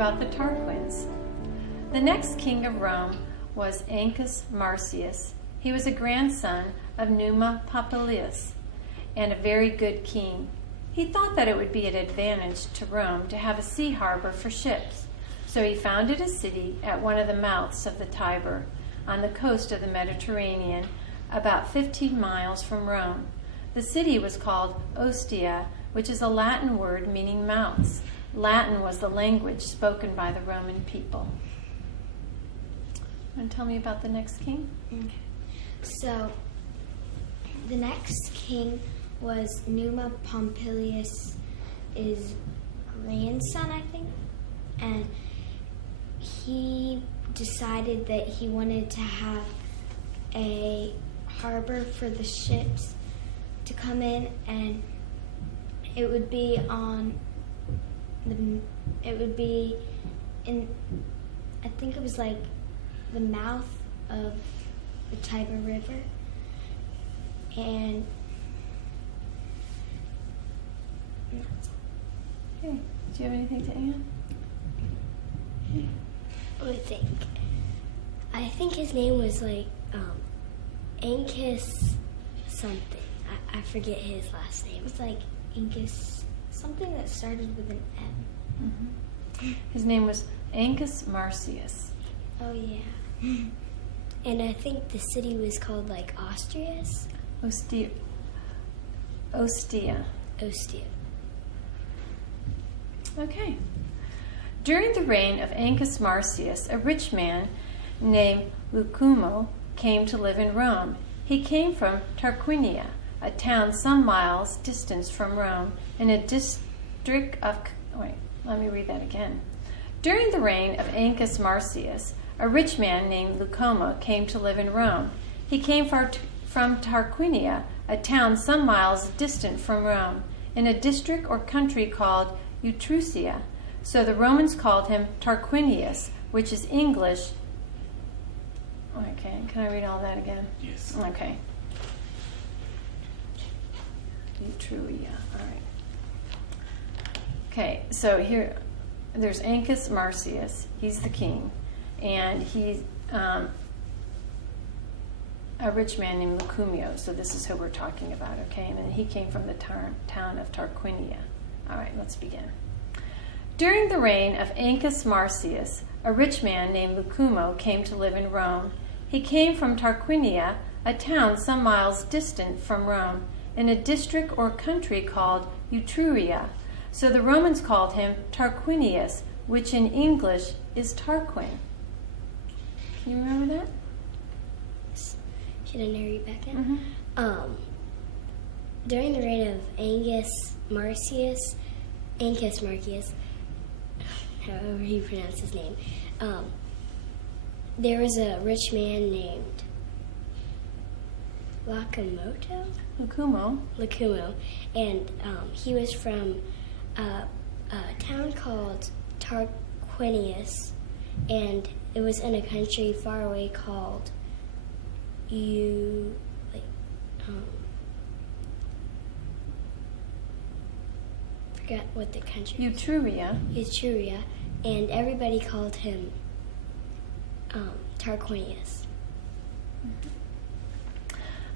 about the Tarquins. The next king of Rome was Ancus Marcius. He was a grandson of Numa Pompilius and a very good king. He thought that it would be an advantage to Rome to have a sea harbor for ships, so he founded a city at one of the mouths of the Tiber on the coast of the Mediterranean, about 15 miles from Rome. The city was called Ostia, which is a Latin word meaning mouths. Latin was the language spoken by the Roman people. Want to tell me about the next king? Okay. So, the next king was Numa Pompilius' grandson, I think. And he decided that he wanted to have a harbor for the ships to come in, and it would be in, I think it was like the mouth of the Tiber River. And Okay. Do you have anything to add? Let me think. I think his name was like Ancus something. I forget his last name. it was like Ancus, something that started with an M. Mm-hmm. His name was Ancus Marcius. Oh, yeah. And I think the city was called like Austrias. Ostia. Ostia. Okay. During the reign of Ancus Marcius, a rich man named Lucumo came to live in Rome. He came from Tarquinia, a town some miles distant from Rome, in a district of... let me read that again. During the reign of Ancus Marcius, a rich man named Lucumo came to live in Rome. He came from Tarquinia, a town some miles distant from Rome, in a district or country called Etruria. So the Romans called him Tarquinius, which is English. Okay, can I read all that again? Yes. Okay. Etruria, all right. Okay, so here, there's Ancus Marcius. He's the king, and he's a rich man named Lucumio. So this is who we're talking about, okay? And then he came from the town of Tarquinia. All right, let's begin. During the reign of Ancus Marcius, a rich man named Lucumo came to live in Rome. He came from Tarquinia, a town some miles distant from Rome, in a district or country called Etruria. So the Romans called him Tarquinius, which in English is Tarquin. Can you remember that? Should I narrate back in? Mm-hmm. During the reign of Ancus Marcius, however you pronounce his name, there was a rich man named Lucumo, and he was from a town called Tarquinius, and it was in a country far away called forgot what the country is. Etruria, and everybody called him Tarquinius.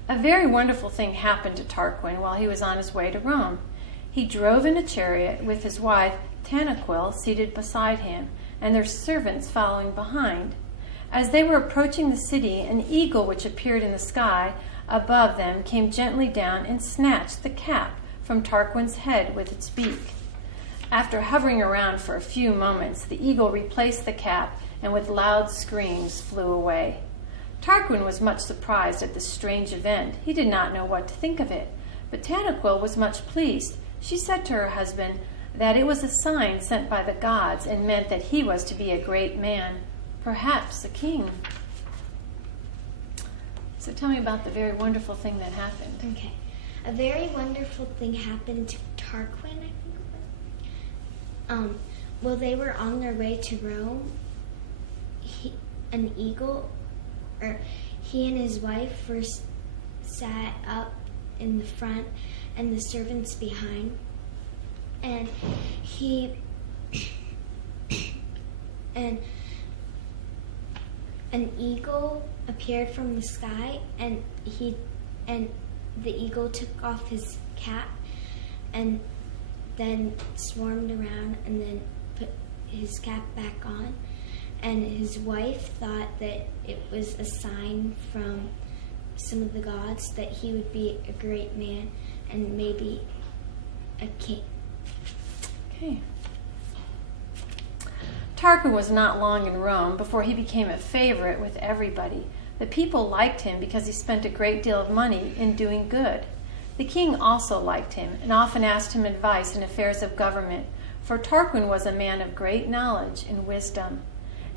A very wonderful thing happened to Tarquin while he was on his way to Rome. He drove in a chariot with his wife Tanaquil seated beside him, and their servants following behind. As they were approaching the city, an eagle which appeared in the sky above them came gently down and snatched the cap from Tarquin's head with its beak. After hovering around for a few moments, the eagle replaced the cap and with loud screams flew away. Tarquin was much surprised at this strange event. He did not know what to think of it, but Tanaquil was much pleased. She said to her husband that it was a sign sent by the gods and meant that he was to be a great man, perhaps a king. So tell me about the very wonderful thing that happened. Okay. A very wonderful thing happened to Tarquin, I think it was. While they were on their way to Rome, he and his wife first sat up in the front and the servants behind. And he and an eagle appeared from the sky, and the eagle took off his cap and then swarmed around and then put his cap back on. And his wife thought that it was a sign from some of the gods that he would be a great man and maybe a king. Okay. Tarquin was not long in Rome before he became a favorite with everybody. The people liked him because he spent a great deal of money in doing good. The king also liked him and often asked him advice in affairs of government, for Tarquin was a man of great knowledge and wisdom.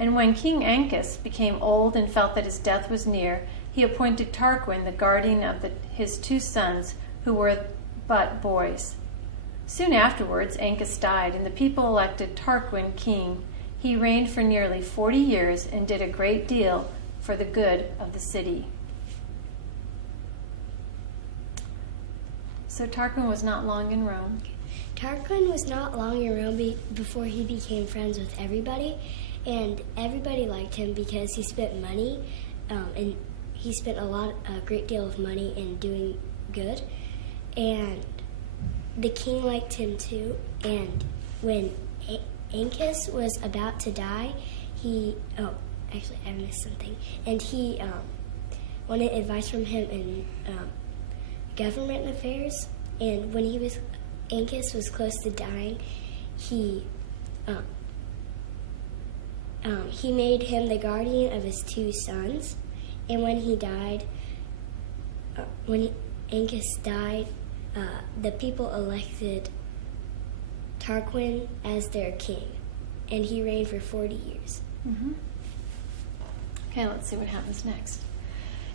And when King Ancus became old and felt that his death was near, he appointed Tarquin the guardian of his 2 sons, who were but boys. Soon afterwards, Ancus died, and the people elected Tarquin king. He reigned for nearly 40 years and did a great deal for the good of the city. So Tarquin was not long in Rome. Tarquin was not long in Rome before he became friends with everybody, and everybody liked him because he spent money, and he spent a great deal of money in doing good, and the king liked him too. And when Ancus was about to die, I missed something, and he wanted advice from him in government affairs. And when Ancus was close to dying, he made him the guardian of his 2 sons. And when he died, when Ancus died, the people elected Tarquin as their king, and he reigned for 40 years. Mm-hmm. Okay, let's see what happens next.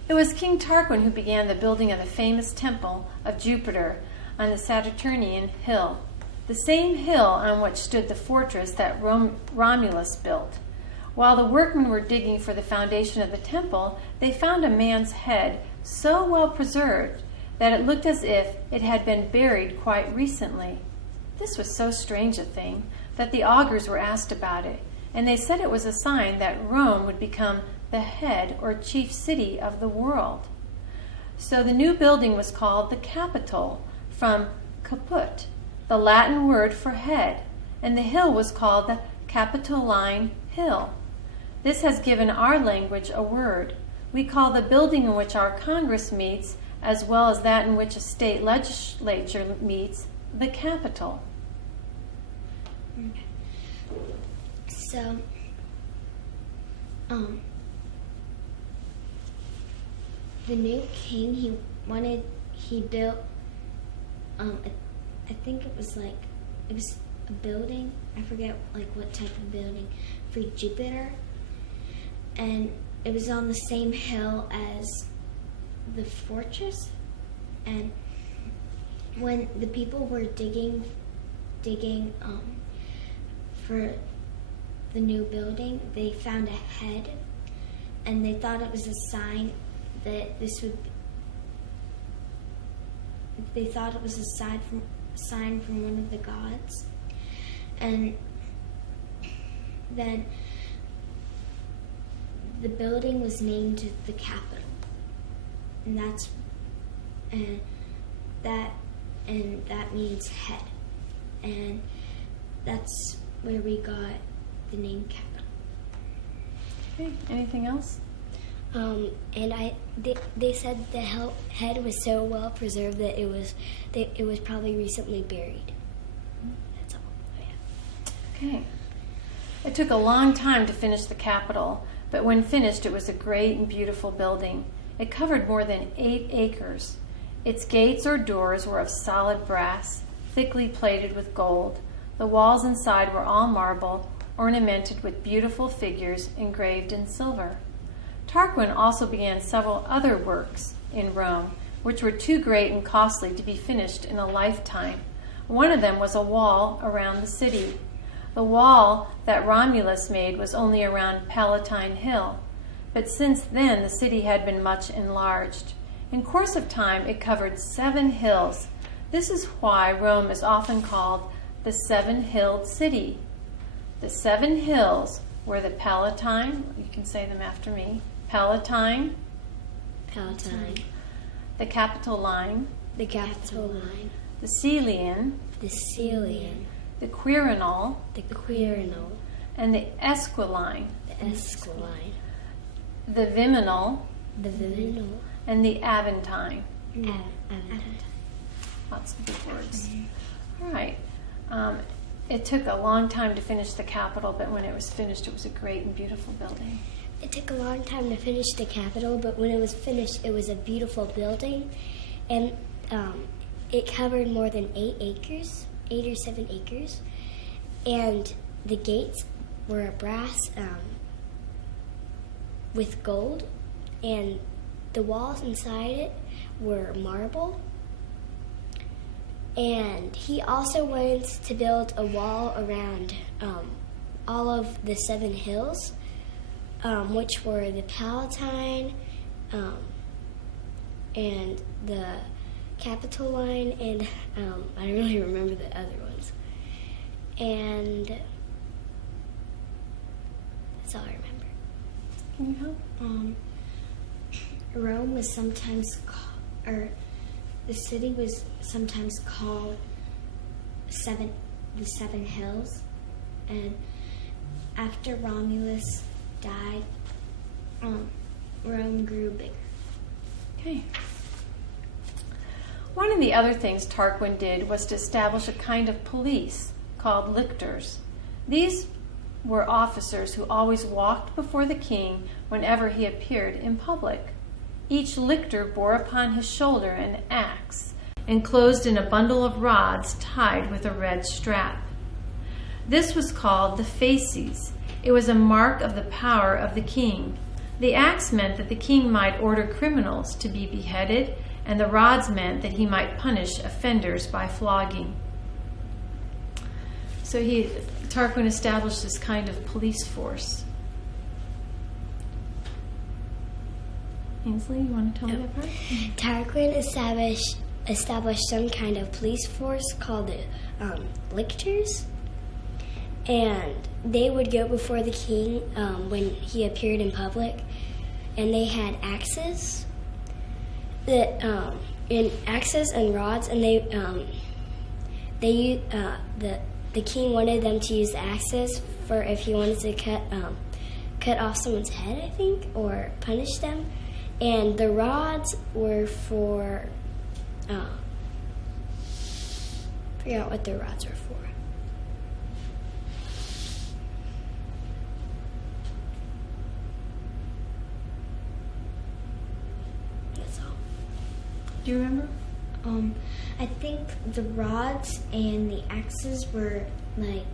It was King Tarquin who began the building of the famous temple of Jupiter on the Saturnian hill, the same hill on which stood the fortress that Romulus built. While the workmen were digging for the foundation of the temple, they found a man's head so well preserved that it looked as if it had been buried quite recently. This was so strange a thing that the augurs were asked about it, and they said it was a sign that Rome would become the head or chief city of the world. So the new building was called the Capitol, from caput, the Latin word for head, and the hill was called the Capitoline Hill. This has given our language a word. We call the building in which our Congress meets, as well as that in which a state legislature meets, the Capitol. So, the new king, he built, I think it was a building, I forget what type of building, for Jupiter, and it was on the same hill as the fortress. And when the people were digging for the new building, they found a head, and they thought it was a sign that they thought it was a sign from one of the gods. And then the building was named the Capitol, and that means head, and that's where we got the name Capitol. Okay, anything else? And they said the head was so well preserved that it was probably recently buried. That's all. Oh, yeah. Okay. It took a long time to finish the Capitol, but when finished, it was a great and beautiful building. It covered more than 8 acres. Its gates or doors were of solid brass, thickly plated with gold. The walls inside were all marble, ornamented with beautiful figures engraved in silver. Tarquin also began several other works in Rome, which were too great and costly to be finished in a lifetime. One of them was a wall around the city. The wall that Romulus made was only around Palatine Hill, but since then the city had been much enlarged. In course of time, it covered 7 hills. This is why Rome is often called the 7-hilled city. The 7 hills were the Palatine, you can say them after me, Palatine, the Capitoline, the Capitoline, the Celian, the Celian, the Quirinal, the Quirinal, and the Esquiline, the Esquiline, the Viminal, the Viminal, and the Aventine. Aventine. Lots of big words. All right. It took a long time to finish the Capitol, but when it was finished, it was a great and beautiful building. It took a long time to finish the Capitol, but when it was finished, it was a beautiful building, and it covered more than 8 or 7 acres, and the gates were brass with gold, and the walls inside it were marble. And he also wanted to build a wall around all of the 7 hills, which were the Palatine, and the Capitoline, and I don't really remember the other ones. And that's all I remember. Can you help? Rome was sometimes the city was sometimes called the Seven Hills, and after Romulus died, Rome grew bigger. Okay. One of the other things Tarquin did was to establish a kind of police called lictors. These were officers who always walked before the king whenever he appeared in public. Each lictor bore upon his shoulder an axe, enclosed in a bundle of rods tied with a red strap. This was called the fasces. It was a mark of the power of the king. The axe meant that the king might order criminals to be beheaded, and the rods meant that he might punish offenders by flogging. So Tarquin established this kind of police force. Ainsley, you want to tell me that part? Tarquin established some kind of police force called the lictors, and they would go before the king when he appeared in public, and they had axes, axes and rods, and the king wanted them to use the axes for if he wanted to cut off someone's head, I think, or punish them. And the rods were for, I forgot what the rods were for. That's all. Do you remember? I think the rods and the axes were like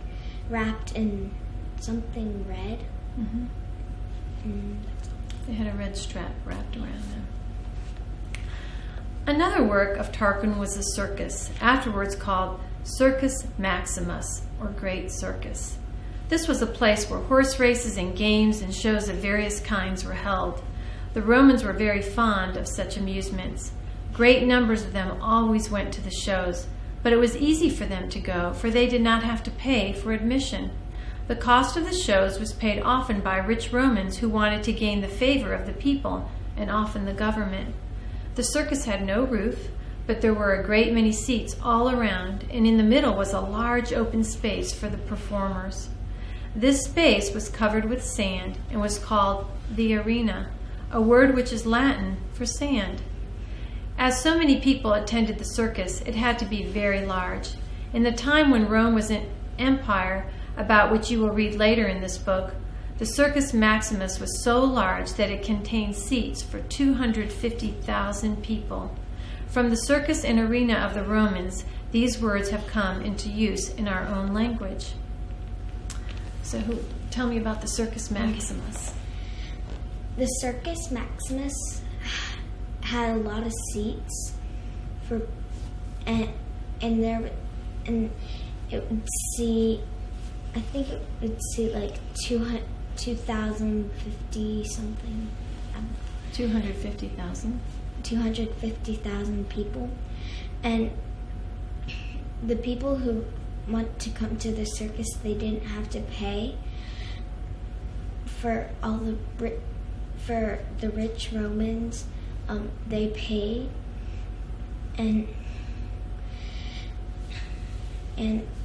wrapped in something red. Mm-hmm. And They had a red strap wrapped around them. Another work of Tarquin was the Circus, afterwards called Circus Maximus, or Great Circus. This was a place where horse races and games and shows of various kinds were held. The Romans were very fond of such amusements. Great numbers of them always went to the shows, but it was easy for them to go, for they did not have to pay for admission. The cost of the shows was paid often by rich Romans who wanted to gain the favor of the people and often the government. The circus had no roof, but there were a great many seats all around, and in the middle was a large open space for the performers. This space was covered with sand and was called the arena, a word which is Latin for sand. As so many people attended the circus, it had to be very large. In the time when Rome was an empire, about which you will read later in this book, the Circus Maximus was so large that it contained seats for 250,000 people. From the circus and arena of the Romans, these words have come into use in our own language. So tell me about the Circus Maximus. the Circus Maximus had a lot of seats and it would see, I think it would see like 2,050 something. 250,000. 250,000 people. And the people who want to come to the circus, they didn't have to pay. for the rich Romans, they paid, and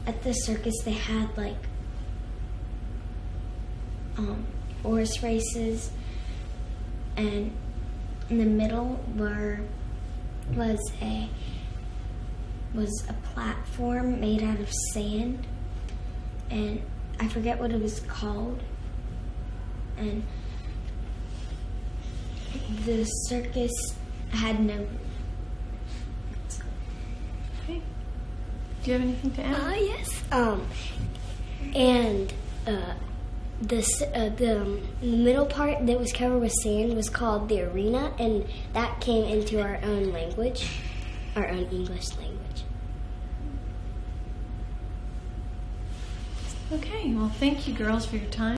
at the circus they had like horse races, and in the middle was a platform made out of sand, and I forget what it was called, and the circus had no roof. Okay. Do you have anything to add? Yes. And the middle part that was covered with sand was called the arena, and that came into our own language, our own English language. Okay, well, thank you, girls, for your time.